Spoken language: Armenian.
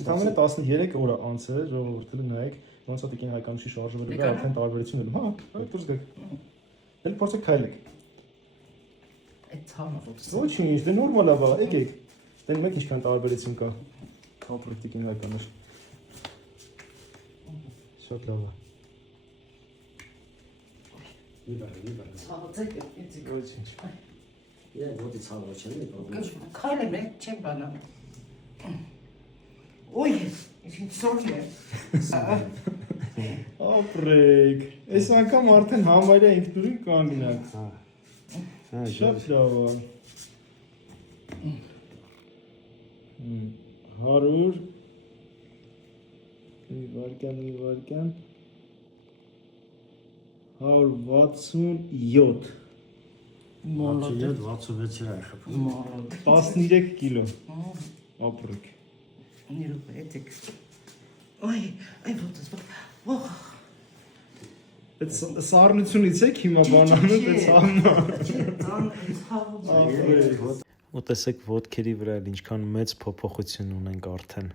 Ընդամենը 13 օր անց է ժողովուրդը նայեք ոնց է տիկին Հայկանուշի շարժը վերել արդեն տարբերություն ունի։ Հա, դուրս գաք։ Էլ փորձեք քայլեք։ Այդ ցանը ո՞նց։ Ոչինչ, դե նորմալ է, բա, եկեք։ Դե մեկ ինչքան տարբերություն կա։ Ապրեք տիկին Հայկանուշ։ Շատ լավ է։ Ցավացեք, ինձ Ոչինչ։ Իրեն ոտի ցավը չեն քայլեմ եք չեմ բանամ։ Ոյ, ինչ սորտ է։ Ապրեք։ Այս անգամ արդեն համարյա ինքնուրույն կանգնած։ Հա։ Շատ լավ է։ 100 մի վարկյան 167 Մոլոտ։ 66 էր խփում։ Մոլոտ։ 13 կիլո։ Ապրեք։ Նիրուկ էտեք։ Ոյ, այ ոնց է։ Ոհ։ Այդ սառնությունից եք հիմա բանանում այդ համը։ Ցավը։ Ու տեսեք ոտքերի վրա ինչքան մեծ փոփոխություն ունենք արդեն։